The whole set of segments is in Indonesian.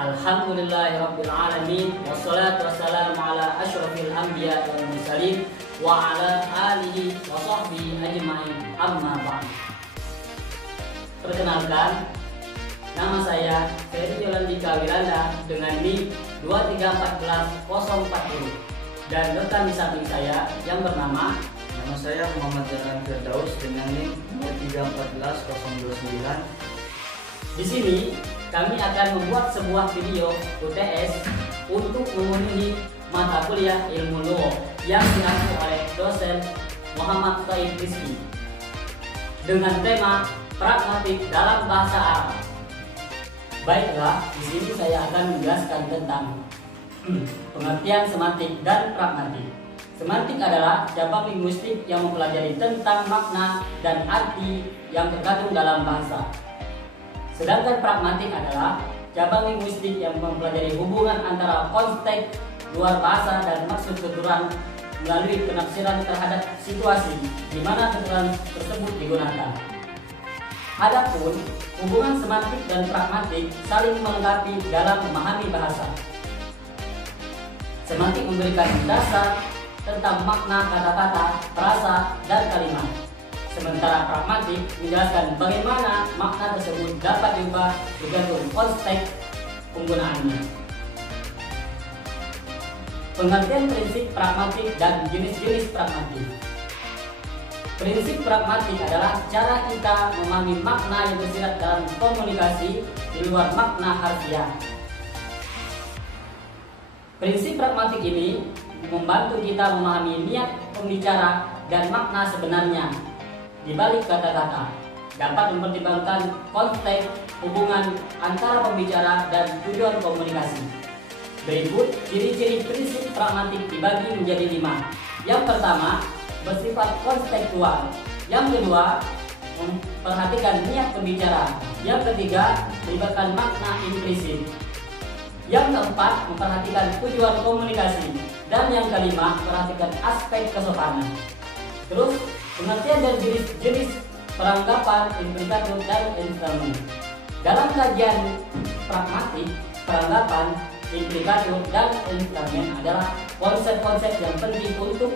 Alhamdulillahirabbil alamin wassalatu wassalamu ala asyrafil anbiya wal mursalin wa ala alihi wa sahbihi ajmain amma ba'd. Perkenalkan, nama saya Ferry Yolandika Wiranda dengan NIK 2341040 dan rekan di samping saya yang bernama Nama saya Muhammad Jalan Firdaus dengan NIK 2341029. Di sini kami akan membuat sebuah video UTS untuk memenuhi mata kuliah ilmu lugh yang diampu oleh dosen Muhammad Taib Rizki dengan tema pragmatik dalam bahasa Arab. Baiklah, di sini saya akan menjelaskan tentang pengertian semantik dan pragmatik. Semantik adalah cabang linguistik yang mempelajari tentang makna dan arti yang terkandung dalam bahasa. Sedangkan pragmatik adalah cabang linguistik yang mempelajari hubungan antara konteks luar bahasa dan maksud tuturan melalui penafsiran terhadap situasi di mana tuturan tersebut digunakan. Adapun hubungan semantik dan pragmatik saling melengkapi dalam memahami bahasa. Semantik memberikan dasar tentang makna kata-kata, frasa, dan kalimat. Sementara pragmatik menjelaskan bagaimana makna tersebut dapat diubah tergantung konteks penggunaannya. Pengertian prinsip pragmatik dan jenis-jenis pragmatik. Prinsip pragmatik adalah cara kita memahami makna yang tersirat dalam komunikasi di luar makna harfiah. Prinsip pragmatik ini membantu kita memahami niat pembicara dan makna sebenarnya di balik kata-kata, dapat mempertimbangkan konteks hubungan antara pembicara dan tujuan komunikasi. Berikut ciri-ciri prinsip pragmatik dibagi menjadi 5. Yang pertama, bersifat kontekstual. Yang kedua, memperhatikan niat pembicara. Yang ketiga, melibatkan makna implisit. Yang keempat, memperhatikan tujuan komunikasi. Dan yang kelima, memperhatikan aspek kesopanan. Terus, pengertian dan jenis peranggapan, implikator, dan instrumen. Dalam kajian pragmatik, peranggapan, implikator, dan instrumen adalah konsep-konsep yang penting untuk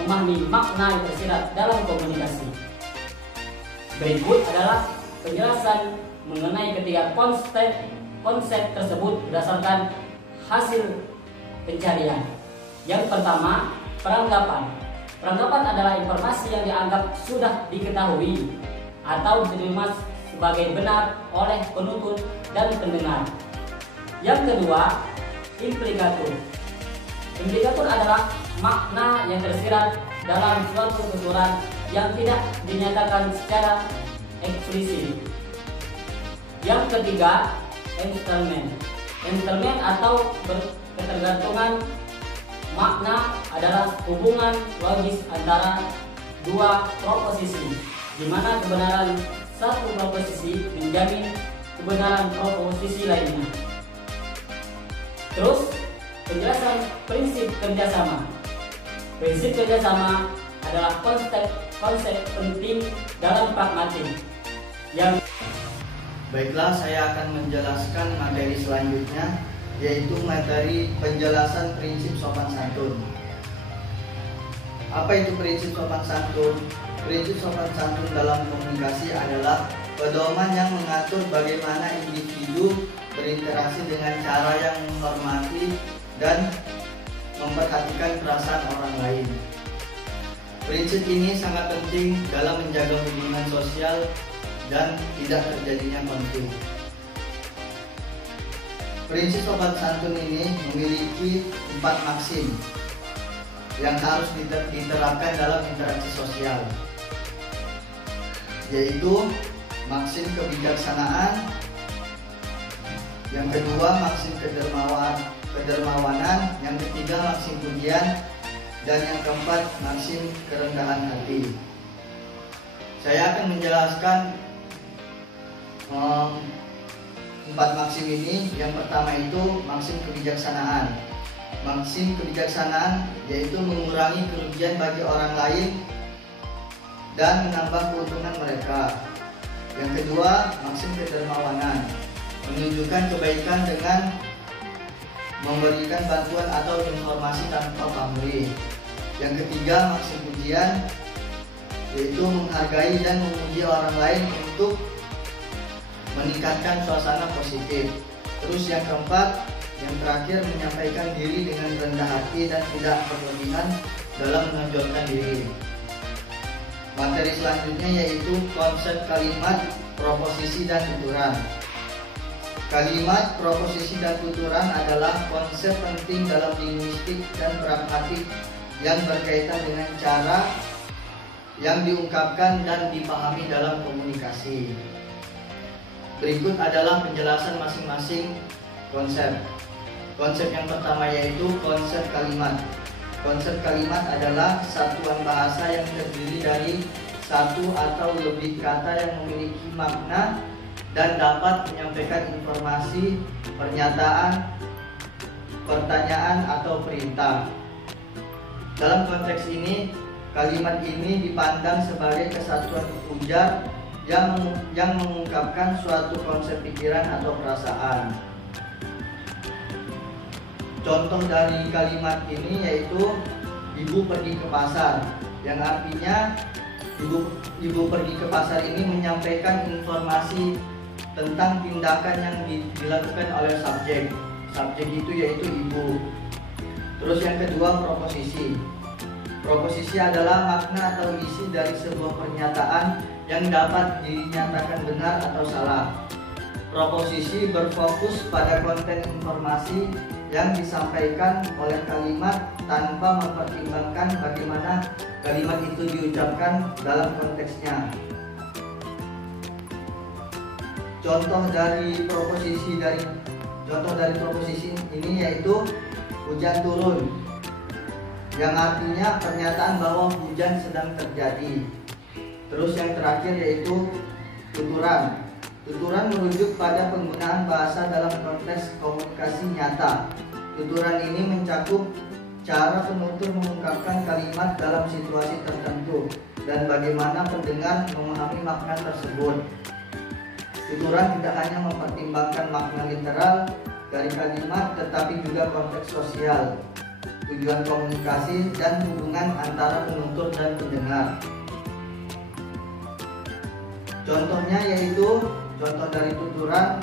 memahami makna yang tersirat dalam komunikasi. Berikut adalah penjelasan mengenai ketiga konsep tersebut berdasarkan hasil pencarian. Yang pertama, peranggapan. Peranggapan adalah informasi yang dianggap sudah diketahui atau diterima sebagai benar oleh penuntut dan pendengar. Yang kedua, implikator. Implikator adalah makna yang tersirat dalam suatu tuturan yang tidak dinyatakan secara eksplisit. Yang ketiga, instrumen. Instrumen atau ketergantungan makna adalah hubungan logis antara dua proposisi, di mana kebenaran satu proposisi menjamin kebenaran proposisi lainnya. Terus, penjelasan prinsip kerjasama. Prinsip kerjasama adalah konsep penting dalam pragmatik. Baiklah, saya akan menjelaskan materi selanjutnya, yaitu materi penjelasan prinsip sopan santun. Apa itu prinsip sopan santun? Prinsip sopan santun dalam komunikasi adalah pedoman yang mengatur bagaimana individu berinteraksi dengan cara yang menghormati dan memperhatikan perasaan orang lain. Prinsip ini sangat penting dalam menjaga hubungan sosial dan tidak terjadinya konflik. Prinsip sopan santun ini memiliki 4 maksim yang harus diterapkan dalam interaksi sosial, yaitu maksim kebijaksanaan, yang kedua maksim kedermawanan, yang ketiga maksim pujian, dan yang keempat maksim kerendahan hati. Saya akan menjelaskan 4 maksim ini. Yang pertama itu maksim kebijaksanaan. Maksim kebijaksanaan yaitu mengurangi kerugian bagi orang lain dan menambah keuntungan mereka. Yang kedua, maksim kedermawanan. menunjukkan kebaikan dengan memberikan bantuan atau informasi tanpa pamrih. Yang ketiga, maksud pujian yaitu menghargai dan memuji orang lain untuk meningkatkan suasana positif. Terus yang keempat, yang terakhir, menyampaikan diri dengan rendah hati dan tidak berlebihan dalam menonjolkan diri. Materi selanjutnya yaitu konsep kalimat, proposisi, dan tuturan. Kalimat, proposisi, dan tuturan adalah konsep penting dalam linguistik dan pragmatik yang berkaitan dengan cara yang diungkapkan dan dipahami dalam komunikasi. Berikut adalah penjelasan masing-masing konsep. Konsep yang pertama yaitu konsep kalimat. Konsep kalimat adalah satuan bahasa yang terdiri dari satu atau lebih kata yang memiliki makna dan dapat menyampaikan informasi, pernyataan, pertanyaan, atau perintah. Dalam konteks ini, kalimat ini dipandang sebagai kesatuan ujar yang mengungkapkan suatu konsep pikiran atau perasaan. Contoh dari kalimat ini yaitu ibu pergi ke pasar, yang artinya ibu pergi ke pasar ini menyampaikan informasi tentang tindakan yang dilakukan oleh subjek. Subjek itu yaitu ibu. Terus yang kedua, proposisi. Proposisi adalah makna atau isi dari sebuah pernyataan yang dapat dinyatakan benar atau salah. Proposisi berfokus pada konten informasi yang disampaikan oleh kalimat tanpa mempertimbangkan bagaimana kalimat itu diucapkan dalam konteksnya. Contoh dari proposisi ini yaitu hujan turun, yang artinya pernyataan bahwa hujan sedang terjadi. Terus yang terakhir yaitu tuturan. Tuturan merujuk pada penggunaan bahasa dalam konteks komunikasi nyata. Tuturan ini mencakup cara penutur mengungkapkan kalimat dalam situasi tertentu dan bagaimana pendengar memahami makna tersebut. Tuturan tidak hanya mempertimbangkan makna literal dari kalimat, tetapi juga konteks sosial, tujuan komunikasi, dan hubungan antara penutur dan pendengar. Contohnya yaitu, contoh dari tuturan,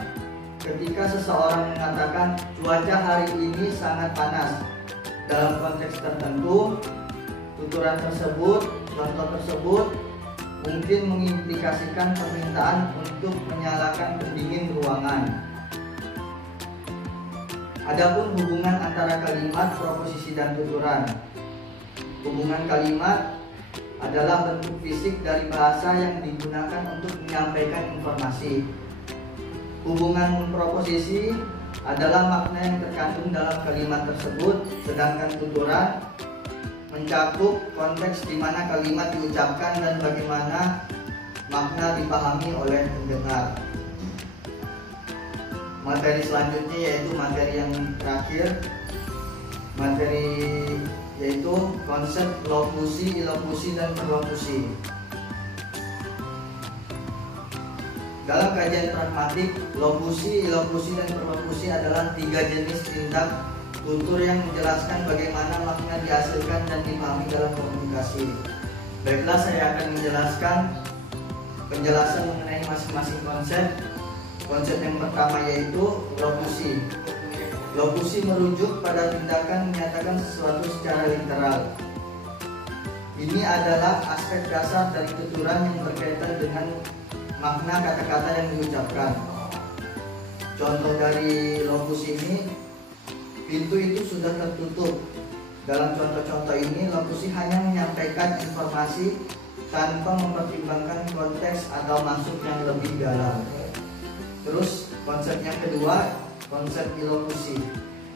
ketika seseorang mengatakan cuaca hari ini sangat panas. Dalam konteks tertentu, tuturan tersebut, contoh tersebut mungkin mengimplikasikan permintaan untuk menyalakan pendingin ruangan. Adapun hubungan antara kalimat, proposisi, dan tuturan. Hubungan kalimat adalah bentuk fisik dari bahasa yang digunakan untuk menyampaikan informasi. Hubungan proposisi adalah makna yang terkandung dalam kalimat tersebut, sedangkan tuturan mencakup konteks di mana kalimat diucapkan dan bagaimana makna dipahami oleh pendengar. Materi selanjutnya yaitu materi yang terakhir, materi yaitu konsep lokusi, ilokusi, dan perlokusi. Dalam kajian pragmatik, lokusi, ilokusi, dan perlokusi adalah 3 jenis tindak tutur yang menjelaskan bagaimana makna dihasilkan dan dipahami dalam komunikasi. Baiklah, saya akan menjelaskan penjelasan mengenai masing-masing konsep. Konsep yang pertama yaitu lokusi. Lokusi merujuk pada tindakan menyatakan sesuatu secara literal. Ini adalah aspek dasar dari tuturan yang berkaitan dengan makna kata-kata yang diucapkan. Contoh dari lokusi ini, pintu itu sudah tertutup. Dalam contoh-contoh ini, lokusi hanya menyampaikan informasi tanpa mempertimbangkan konteks atau maksud yang lebih dalam. Terus konsep yang kedua, konsep ilokusi.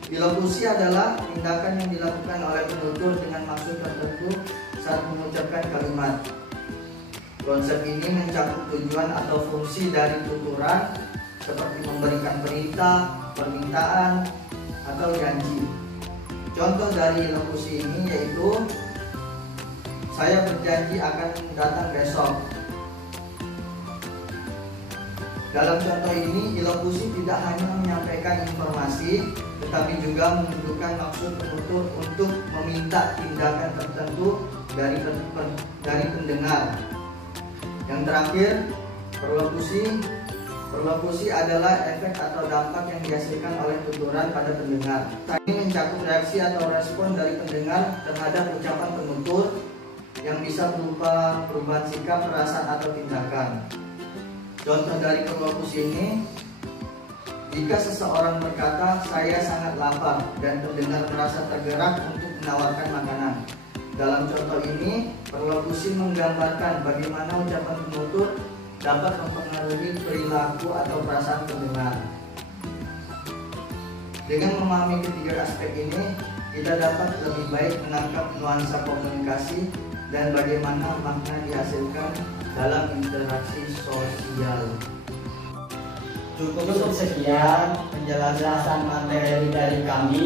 Ilokusi adalah tindakan yang dilakukan oleh penutur dengan maksud tertentu saat mengucapkan kalimat. Konsep ini mencakup tujuan atau fungsi dari tuturan seperti memberikan perintah, permintaan, atau janji. Contoh dari lokusi ini yaitu, saya berjanji akan datang besok. Dalam contoh ini, ilokusi tidak hanya menyampaikan informasi, tetapi juga menunjukkan maksud penutur untuk meminta tindakan tertentu dari pendengar. Yang terakhir, perlokusi. Perlokusi adalah efek atau dampak yang dihasilkan oleh tuturan pada pendengar. Ini mencakup reaksi atau respon dari pendengar terhadap ucapan penutur yang bisa berupa perubahan sikap, perasaan, atau tindakan. Contoh dari perlokusi ini, jika seseorang berkata, "Saya sangat lapar," dan pendengar merasa tergerak untuk menawarkan makanan. Dalam contoh ini, perlokusi menggambarkan bagaimana ucapan penutur dapat mempengaruhi perilaku atau perasaan pendengar. Dengan memahami ketiga aspek ini, kita dapat lebih baik menangkap nuansa komunikasi dan bagaimana makna dihasilkan dalam interaksi sosial. Cukup sekian penjelasan materi dari kami.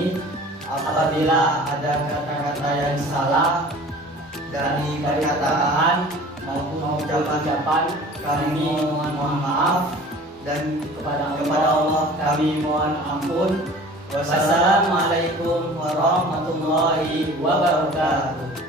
Apabila ada kata-kata yang salah dari perkataan maupun ucapan, kami mohon maaf, dan kepada Allah kami mohon ampun. Wassalamualaikum warahmatullahi wabarakatuh.